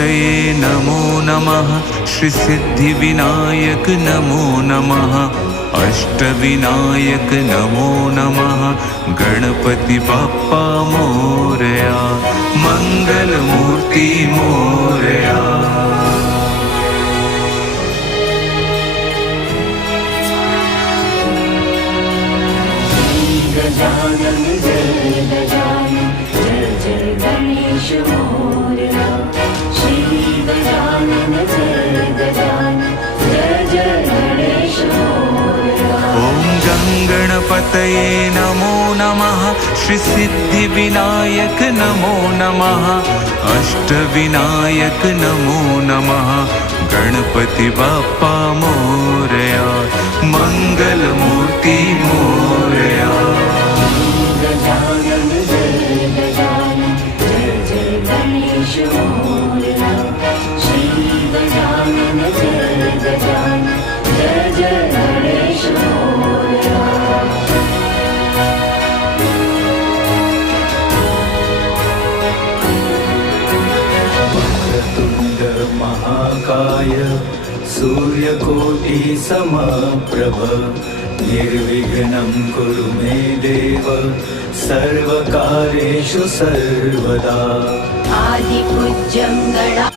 गणपतये नमो नमः। श्री सिद्धिविनायक नमो नमः। अष्टविनायक नमो नमः। गणपति बाप्पा मोरया। मंगलमूर्ति मोरया। गजानन जय गजानन जय जय गणेश मोरया। श्री गजानन जय गजानन जय जय गणेश मोरया। ओम गंगणपतये नमो नमः। श्री सिद्धिविनायक नमो नमः। अष्टविनायक नमो नमः। गणपति बाप्पा मोरया। मंगलमूर्ति मोरया। गजानन जय गजानन जय जय गणेश मोरया। श्री गजानन जय गजानन जय जय गणेश मोरया। वक्रतुण्ड महाकाय सूर्यकोटि समप्रभ निर्विघ्नं कुरु मे देव सर्वकार्येषु सर्वदा। आदिपूज्यं गणा